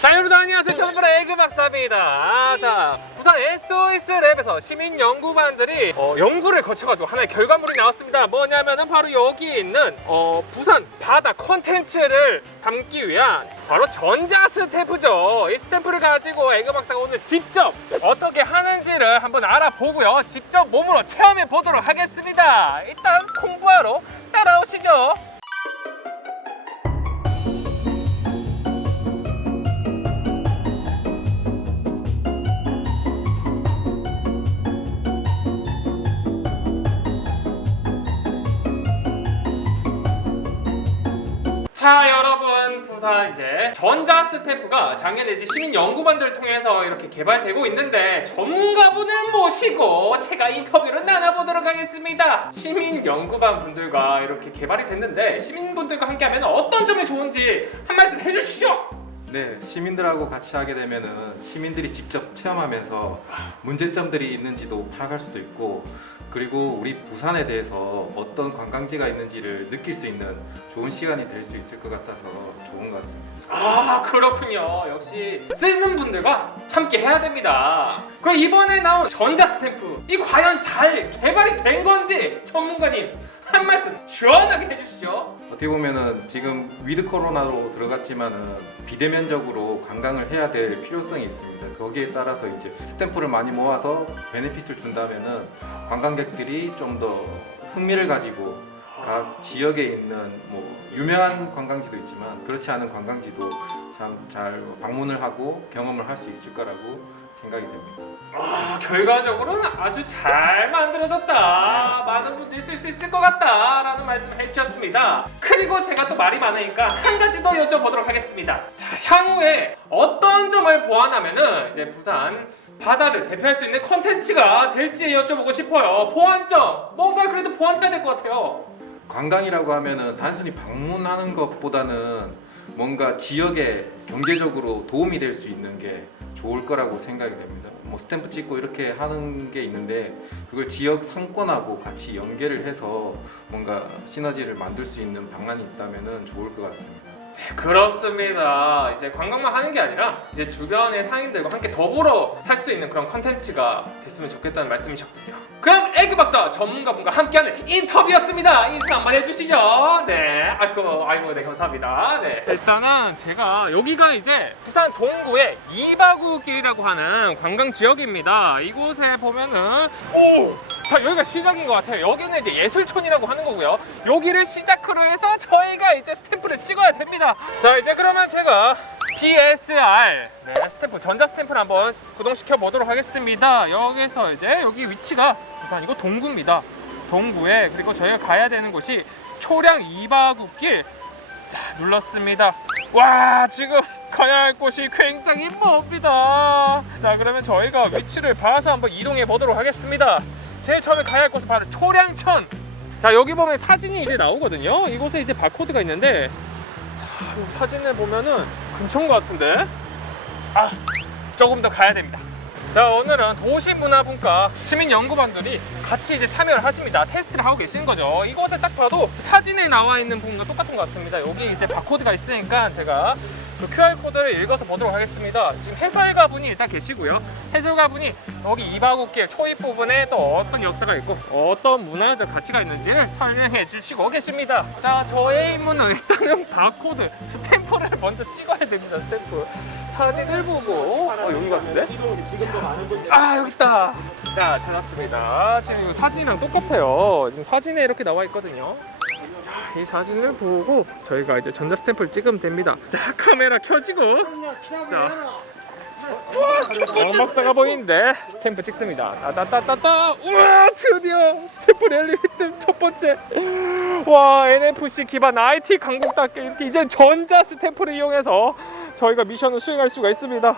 자 여러분 안녕하세요. 저는 바로 에그 박사입니다. 아, 자 부산 SOS 랩에서 시민 연구반들이 어, 연구를 거쳐가지고 하나의 결과물이 나왔습니다. 뭐냐면은 바로 여기 있는 어, 부산 바다 컨텐츠를 담기 위한 바로 전자 스탬프죠. 이 스탬프를 가지고 에그 박사가 오늘 직접 어떻게 하는지를 한번 알아보고요. 직접 몸으로 체험해 보도록 하겠습니다. 일단 공부하러 따라오시죠 자 여러분. 부산 이제 전자 스탬프가 작년에 이제 시민 연구반들을 통해서 이렇게 개발되고 있는데 전문가분을 모시고 제가 인터뷰를 나눠보도록 하겠습니다. 시민 연구반 분들과 이렇게 개발이 됐는데 시민분들과 함께하면 어떤 점이 좋은지 한 말씀 해주시죠 네, 시민들하고 같이 하게 되면은 시민들이 직접 체험하면서 문제점들이 있는지도 파악할 수도 있고 그리고 우리 부산에 대해서 어떤 관광지가 있는지를 느낄 수 있는 좋은 시간이 될 수 있을 것 같아서 좋은 것 같습니다. 아 그렇군요 역시 쓰는 분들과 함께 해야 됩니다 그럼 이번에 나온 전자 스탬프 이 과연 잘 개발이 된 건지 전문가님 한 말씀 시원하게 해주시죠 어떻게 보면은 지금 위드 코로나로 들어갔지만은 비대면적으로 관광을 해야 될 필요성이 있습니다. 거기에 따라서 이제 스탬프를 많이 모아서 베네핏을 준다면은 관광객들이 좀 더 흥미를 가지고 각 지역에 있는 뭐 유명한 관광지도 있지만 그렇지 않은 관광지도 참 잘 방문을 하고 경험을 할 수 있을 거라고 생각이 됩니다. 아 결과적으로는 아주 잘 만들어졌다. 많은 분들이 쓸 수 있을 것 같다. 라는 말씀을 해주셨습니다. 그리고 제가 또 말이 많으니까 한 가지 더 여쭤보도록 하겠습니다. 자 향후에 어떤 점을 보완하면은 이제 부산 바다를 대표할 수 있는 컨텐츠가 될지 여쭤보고 싶어요. 보완점. 뭔가 그래도 보완해야 될 것 같아요. 관광이라고 하면은 단순히 방문하는 것보다는 뭔가 지역에 경제적으로 도움이 될 수 있는 게 좋을 거라고 생각이 됩니다. 뭐 스탬프 찍고 이렇게 하는 게 있는데 그걸 지역 상권하고 같이 연계를 해서 뭔가 시너지를 만들 수 있는 방안이 있다면은 좋을 것 같습니다. 그렇습니다. 이제 관광만 하는 게 아니라 이제 주변의 상인들과 함께 더불어 살 수 있는 그런 컨텐츠가 됐으면 좋겠다는 말씀이셨군요. 그럼 에그 박사 전문가분과 함께하는 인터뷰였습니다. 인사 한번 해주시죠. 네, 아이고, 아이고, 네 감사합니다. 네. 일단은 제가 여기가 이제 부산 동구의 이바구길이라고 하는 관광 지역입니다. 이곳에 보면은 오, 자 여기가 시작인 것 같아요. 여기는 이제 예술촌이라고 하는 거고요. 여기를 시작으로 해서 저희가 이제 스탬프를 찍어야 됩니다. 자 이제 그러면 제가 DSR 네, 스탬프 전자 스탬프를 한번 구동시켜 보도록 하겠습니다. 여기서 이제 여기 위치가 부산이고 동구입니다. 동구에 그리고 저희가 가야 되는 곳이 초량 이바구길 자 눌렀습니다. 와 지금 가야 할 곳이 굉장히 멉니다. 자 그러면 저희가 위치를 봐서 한번 이동해 보도록 하겠습니다. 제일 처음에 가야 할 곳은 바로 초량천. 자 여기 보면 사진이 이제 나오거든요. 이곳에 이제 바코드가 있는데 자이 사진을 보면은 근처인 것 같은데? 아 조금 더 가야 됩니다. 자 오늘은 도시문화분과 시민연구반들이 같이 이제 참여를 하십니다. 테스트를 하고 계신 거죠. 이곳에 딱 봐도 사진에 나와 있는 부분과 똑같은 것 같습니다. 여기 이제 바코드가 있으니까 제가 그 QR코드를 읽어서 보도록 하겠습니다 지금 해설가분이 일단 계시고요 해설가분이 여기 이바구길 초입 부분에 또 어떤 역사가 있고 어떤 문화적 가치가 있는지를 설명해 주시고 계십니다 자 저의 임무는 일단은 바코드 스탬프를 먼저 찍어야 됩니다 스탬프 사진을 보고 어 여기 같은데? 아 여기 있다. 자 찾았습니다. 지금 이거 사진이랑 똑같아요. 지금 사진에 이렇게 나와 있거든요. 자 이 사진을 보고 저희가 이제 전자 스탬프를 찍으면 됩니다. 자 카메라 켜지고 자. 어, 막사가 보이는데 스탬프 찍습니다. 따따따따 우와 드디어 스탬프 랠리 첫 번째 와 NFC 기반 IT 강국답게 이렇게 이제 전자 스탬프를 이용해서 저희가 미션을 수행할 수가 있습니다.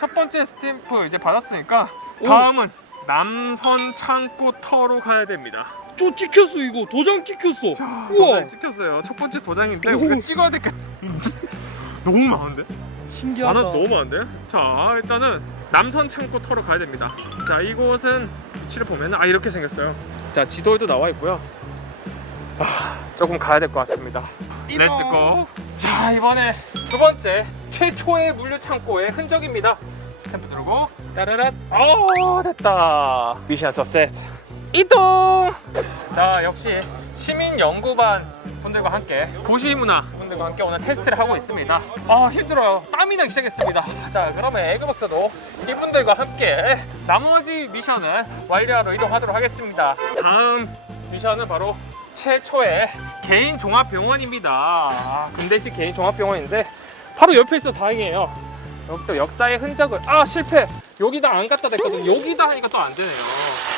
첫 번째 스탬프 이제 받았으니까 다음은 남선 창고 터로 가야 됩니다. 또 찍혔어 이거 도장 찍혔어 자, 우와. 도장 찍혔어요. 첫 번째 도장인데 우리가 찍어야 될게 너무 많은데? 신기하다 하나 너무 많은데? 자 일단은 남선 창고 터로 가야 됩니다. 자 이곳은 위치를 보면 아 이렇게 생겼어요. 자 지도에도 나와 있고요. 아, 조금 가야 될 것 같습니다. 렛츠고. 자 이번에 두 번째 최초의 물류 창고의 흔적입니다. 스탬프 누르고 따라란. 어 됐다. 미션 서세스. 이동. 자 역시 시민 연구반 분들과 함께 도시 문화 분들과 함께 오늘 테스트를 하고 있습니다. 아 힘들어요. 땀이 나기 시작했습니다. 자 그러면 에그박사도 이분들과 함께 나머지 미션을 완료하러 이동하도록 하겠습니다. 다음 미션은 바로 최초의 개인 종합병원입니다. 아, 근대식 개인 종합병원인데 바로 옆에 있어 다행이에요. 여기 또 역사의 흔적을 아 실패 여기다 안 갖다 댔거든 여기다 하니까 또 안 되네요.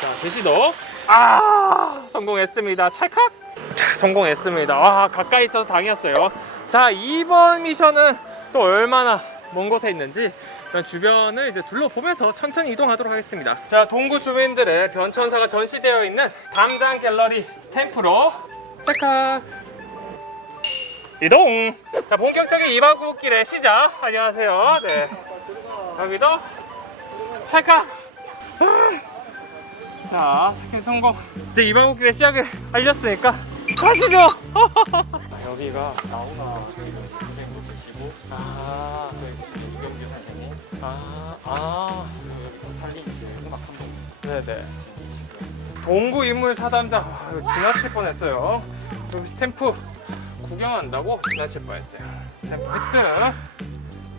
자 제시도 아 성공했습니다. 찰칵 자 성공했습니다. 와 가까이 있어서 당이었어요. 자 이번 미션은 또 얼마나 먼 곳에 있는지 그런 주변을 이제 둘러보면서 천천히 이동하도록 하겠습니다. 자, 동구 주민들의 변천사가 전시되어 있는 담장 갤러리 스탬프로 찰칵 이동. 자, 본격적인 이방구길의 시작. 안녕하세요. 네. 여기도 찰칵. 자, 스킨 성공. 이제 이방구길의 시작을 알렸으니까 가시죠. 여기가 나오나 아, 이경규 선생님 아, 아, 탈린 이제 음악 한번 네네. 동구 인물 사담장 와, 이거 지나칠 뻔했어요. 여기 스탬프 구경한다고 지나칠 뻔했어요. 스탬프 획득.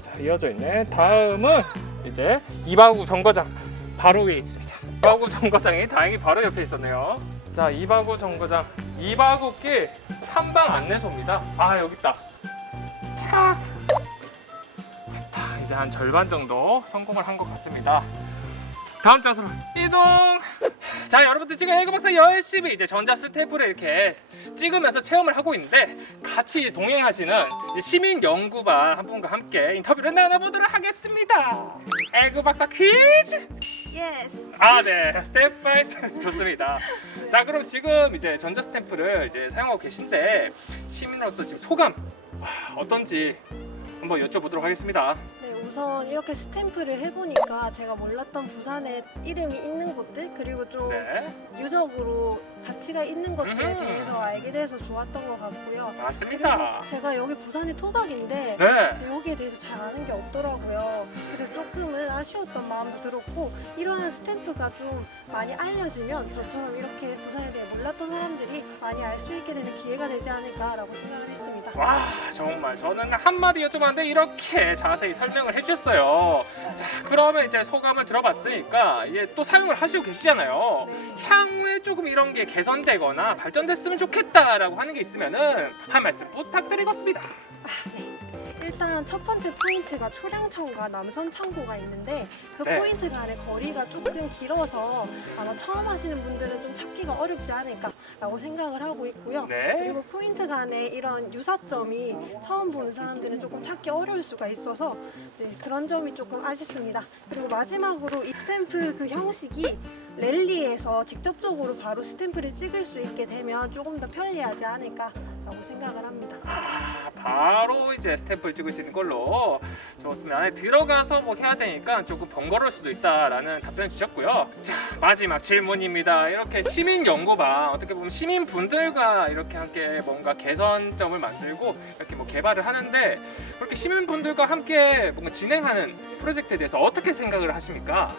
자 이어져 있네. 다음은 이제 이바구 정거장 바로 위에 있습니다. 이바구 정거장이 다행히 바로 옆에 있었네요. 자 이바구 정거장 이바구길 탐방 안내소입니다. 아 여기 있다. 차. 됐다. 이제 한 절반 정도 성공을 한 것 같습니다. 다음 장소로 이동. 자 여러분들 지금 에그 박사 열심히 이제 전자 스탬프를 이렇게 찍으면서 체험을 하고 있는데 같이 동행하시는 시민 연구반 한 분과 함께 인터뷰를 나눠보도록 하겠습니다. 에그 박사 퀴즈. 예스. 아, 네. 스텝 바이 스텝 좋습니다. 자, 그럼 지금 이제 전자 스탬프를 이제 사용하고 계신데 시민으로서 지금 소감 와, 어떤지 한번 여쭤보도록 하겠습니다. 네, 우선 이렇게 스탬프를 해보니까 제가 몰랐던 부산에 이름이 있는 곳들 그리고 좀 네, 유적으로 가치가 있는 것들에 음흠. 대해서 알게 돼서 좋았던 것 같고요. 맞습니다. 그리고 제가 여기 부산이 토박인데 네. 여기에 대해서 잘 아는 게 없더라고요. 그래서 조금은 아쉬웠던 마음도 들었고 이러한 스탬프가 좀 많이 알려지면 저처럼 이렇게 부산에 대해 몰랐던 사람들이 많이 알 수 있게 되는 기회가 되지 않을까라고 생각을 했습니다. 와 정말. 저는 한마디 여쭤봤는데 이렇게 자세히 설명을 해주셨어요. 자 그러면 이제 소감을 들어봤으니까 이제 또 사용을 하시고 계시잖아요. 네. 향후에 조금 이런 게 개선되거나 발전됐으면 좋겠다라고 하는 게 있으면은 한 말씀 부탁드리겠습니다 일단 첫 번째 포인트가 초량천과 남선 창고가 있는데 그 네. 포인트 간의 거리가 조금 길어서 아마 처음 하시는 분들은 좀 찾기가 어렵지 않을까라고 생각을 하고 있고요. 네 그리고 포인트 간에 이런 유사점이 처음 보는 사람들은 조금 찾기 어려울 수가 있어서 네, 그런 점이 조금 아쉽습니다. 그리고 마지막으로 이 스탬프 그 형식이 랠리에서 직접적으로 바로 스탬프를 찍을 수 있게 되면 조금 더 편리하지 않을까라고 생각을 합니다. 아, 바로 이제 스탬프를 찍을 수 있는 걸로 좋습니다. 안에 들어가서 뭐 해야 되니까 조금 번거로울 수도 있다라는 답변 주셨고요. 자 마지막 질문입니다. 이렇게 시민 연구반 어떻게 보면 시민 분들과 이렇게 함께 뭔가 개선점을 만들고 이렇게 뭐 개발을 하는데 그렇게 시민 분들과 함께 뭔가 진행하는 프로젝트에 대해서 어떻게 생각을 하십니까?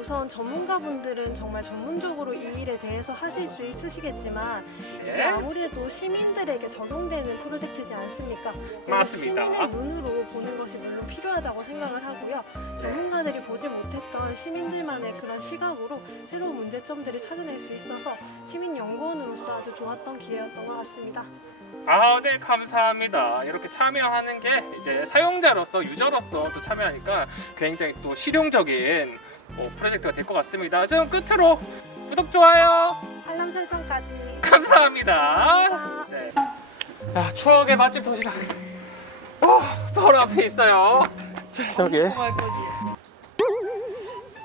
네, 우선 전문가분들은 정말 전문적으로 이 일에 대해서 하실 수 있으시겠지만 이게 예? 아무래도 시민들에게 적용되는 프로젝트지 않습니까? 맞습니다. 시민의 눈으로 보는 것이 물론 필요하다고 생각을 하고요. 전문가들이 보지 못했던 시민들만의 그런 시각으로 새로운 문제점들을 찾아낼 수 있어서 시민 연구원으로서 아주 좋았던 기회였던 것 같습니다. 아, 네, 감사합니다. 이렇게 참여하는 게 이제 사용자로서 유저로서 또 참여하니까 굉장히 또 실용적인 뭐 프로젝트가 될 것 같습니다. 지금 끝으로 구독 좋아요 알람 설정까지 감사합니다. 감사합니다. 네. 야, 추억의 맛집 도시락. 어, 바로 앞에 있어요. 자, 저기.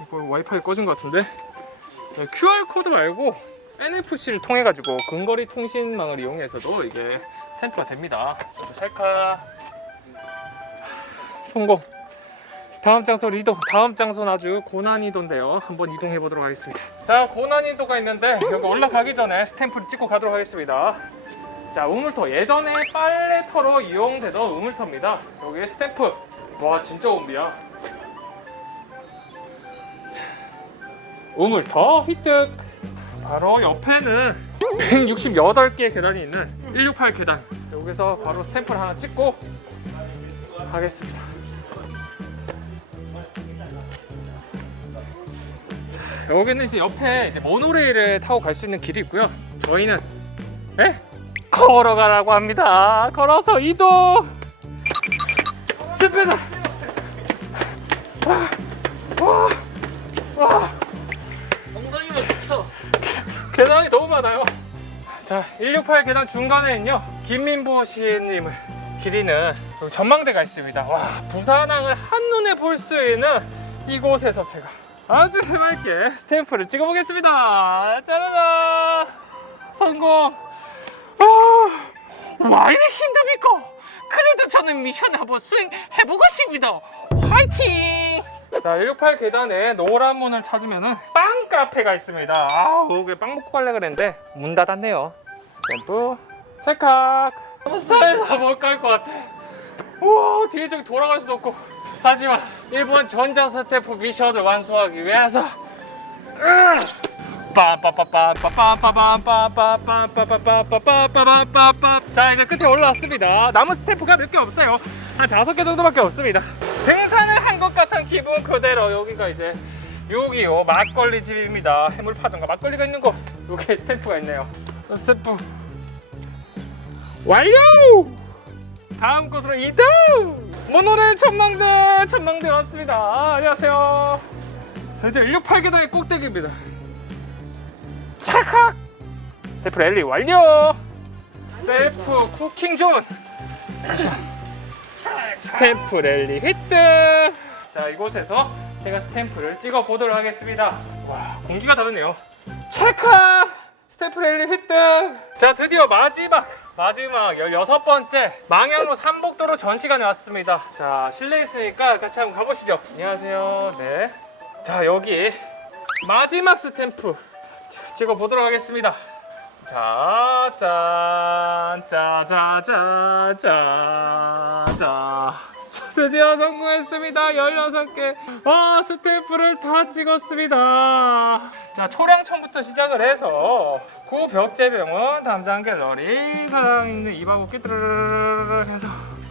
이거 와이파이 꺼진 것 같은데? QR 코드 말고 NFC를 통해 가지고 근거리 통신망을 이용해서도 이게 스탬프가 됩니다. 저도 찰카 성공. 다음 장소로 이동. 다음 장소는 아주 고난이도인데요. 한번 이동해 보도록 하겠습니다. 자, 고난이도가 있는데 여기 올라가기 전에 스탬프를 찍고 가도록 하겠습니다. 자, 우물터 예전에 빨래터로 이용되던 우물터입니다. 여기 스탬프. 와, 진짜 온비야. 자, 우물터 휘뜩. 바로 옆에는 168개의 계단이 있는 168 계단. 여기서 바로 스탬프를 하나 찍고 가겠습니다. 여기는 이제 옆에 이제 모노레일을 타고 갈 수 있는 길이 있고요. 저희는 에? 걸어가라고 합니다. 걸어서 이동. 와, 와, 와. 엉덩이만 좋다. 계단이 너무 많아요. 자, 168 계단 중간에는요 김민보 시인님을 기리는 전망대가 있습니다. 와, 부산항을 한 눈에 볼 수 있는 이곳에서 제가 아주 해맑게 스탬프를 찍어보겠습니다. 짜라라 성공. 아, 와 이래 힘듭니까? 그래도 저는 미션을 한번 수행해보고 싶습니다. 화이팅! 자, 168 계단에 노란 문을 찾으면은 빵 카페가 있습니다. 아, 여기 빵 먹고 갈래 그랬는데 문 닫았네요. 점프, 찰칵. 살살 못갈 것 같아. 우와, 뒤에 저기 돌아갈 수도 없고. 하지만 일본 전자 스태프 미션을 완수하기 위해서 자 이제 끝에 올라왔습니다 남은 스태프가 몇 개 없어요 한 다섯 개 정도밖에 없습니다 등산을 한 것 같은 기분 그대로 여기가 이제 요기요 막걸리 집입니다 해물파전과 막걸리가 있는 곳 여기에 스태프가 있네요 스태프 완료! 다음 곳으로 이동! 모노레일 천망대 천망대 왔습니다. 아, 안녕하세요. 드디어 168계단의 꼭대기입니다. 찰칵! 셀프 랠리 완료! 셀프 쿠킹 존! 스탬프 랠리 히트! 자 이곳에서 제가 스탬프를 찍어 보도록 하겠습니다. 와 공기가 다르네요. 찰칵! 스탬프 랠리 히트! 자 드디어 마지막 마지막 16번째 망향로 삼복도로 전시관에 왔습니다. 자 실내에 있으니까 같이 한번 가보시죠. 안녕하세요. 네자 여기 마지막 스탬프. 자, 찍어 보도록 하겠습니다. 자, 짠, 짜자자자, 자, 자, 드디어 성공했습니다. 16개. 아, 스탬프를 다 찍었습니다. 자, 초량천부터 시작을 해서 구벽제병원, 담장 갤러리, 사랑 있는 이바구기 뚜루루루루 해서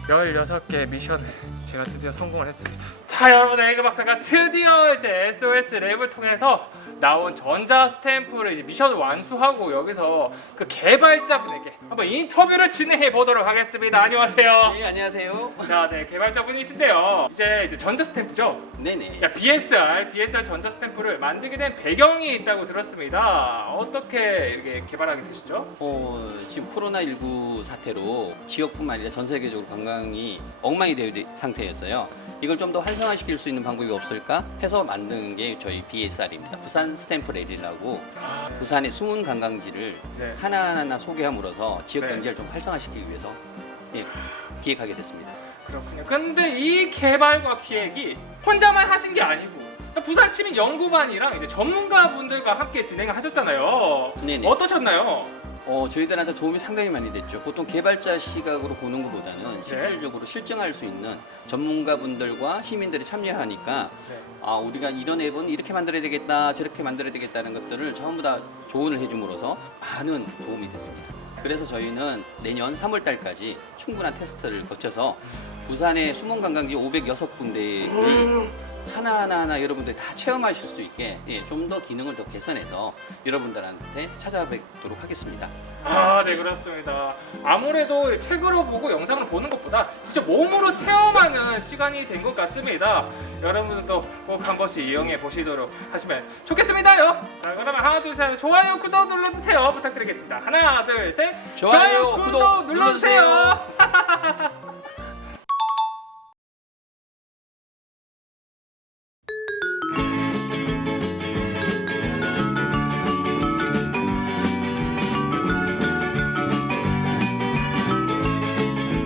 16개 미션을 제가 드디어 성공을 했습니다. 자, 여러분, 에그 박사가 드디어 이제 SOS 랩을 통해서 나온 전자 스탬프를 이제 미션을 완수하고 여기서 그 개발자분에게 한번 인터뷰를 진행해 보도록 하겠습니다. 안녕하세요. 네, 안녕하세요. 자, 네 개발자분이신데요. 이제 이제 전자 스탬프죠. 네네. 야, BSR, BSR 전자 스탬프를 만들게 된 배경이 있다고 들었습니다. 어떻게 이렇게 개발하게 되시죠? 어, 지금 코로나19 사태로 지역뿐만 아니라 전 세계적으로 관광이 엉망이 있는 상태였어요. 이걸 좀 더 활성화시킬 수 있는 방법이 없을까 해서 만든 게 저희 BSR입니다. 부산 스탬프 랠리라고 부산의 숨은 관광지를 네. 하나하나 소개함으로써 지역 네. 경제를 좀 활성화시키기 위해서 예, 기획하게 됐습니다. 그렇군요. 근데 이 개발과 기획이 혼자만 하신 게 아니고 부산 시민 연구반이랑 이제 전문가분들과 함께 진행을 하셨잖아요. 네네. 어떠셨나요? 어, 저희들한테 도움이 상당히 많이 됐죠. 보통 개발자 시각으로 보는 네. 것보다는 실질적으로 실증할 수 있는 전문가분들과 시민들이 참여하니까 네. 아, 우리가 이런 앱은 이렇게 만들어야 되겠다, 저렇게 만들어야 되겠다는 것들을 전부 다 조언을 해줌으로써 많은 도움이 됐습니다. 그래서 저희는 내년 3월 달까지 충분한 테스트를 거쳐서 부산의 숨은 관광지 506군데를 하나하나 하나 여러분들이 다 체험하실 수 있게 예, 좀 더 기능을 더 개선해서 여러분들한테 찾아뵙도록 하겠습니다. 아, 네 그렇습니다. 아무래도 책으로 보고 영상을 보는 것보다 직접 몸으로 체험하는 시간이 된 것 같습니다. 여러분들도 꼭 한 번씩 이용해 보시도록 하시면 좋겠습니다요. 자, 그러면 하나, 둘, 셋, 좋아요, 구독 눌러주세요. 부탁드리겠습니다. 하나, 둘, 셋, 좋아요, 구독. 눌러주세요.